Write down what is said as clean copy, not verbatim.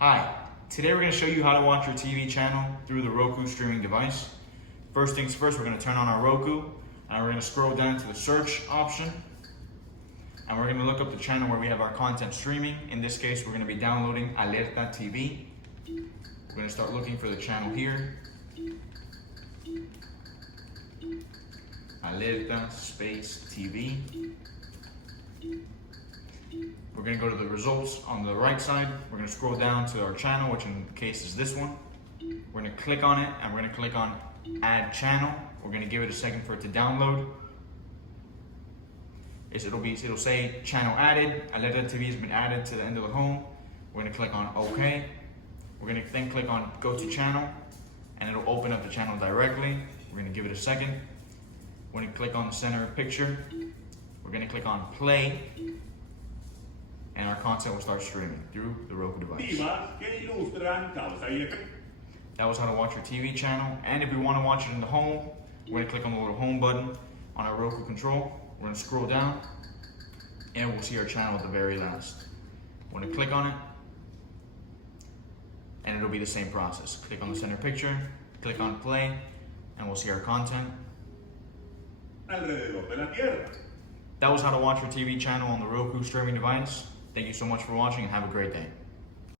Hi, today we're going to show you how to watch your TV channel through the Roku streaming device. First things first, we're going to turn on our Roku and we're going to scroll down to the search option and we're going to look up the channel where we have our content streaming. In this case, we're going to be downloading Alerta TV. We're going to start looking for the channel here. Alerta space TV. We're going to go to the results on the right side. We're going to scroll down to our channel, which in the case is this one. We're going to click on it and we're going to click on add channel. We're going to give it a second for it to download. It'll say channel added. Alerta TV has been added to the end of the home. We're going to click on OK. We're going to then click on go to channel and it'll open up the channel directly. We're going to give it a second. We're going to click on the center picture. We're going to click on play and our content will start streaming through the Roku device. That was how to watch your TV channel. And if we want to watch it in the home, we're going to click on the little home button on our Roku control. We're going to scroll down and we'll see our channel at the very last. We're going to click on it and it'll be the same process. Click on the center picture, click on play, and we'll see our content. That was how to watch your TV channel on the Roku streaming device. Thank you so much for watching and have a great day.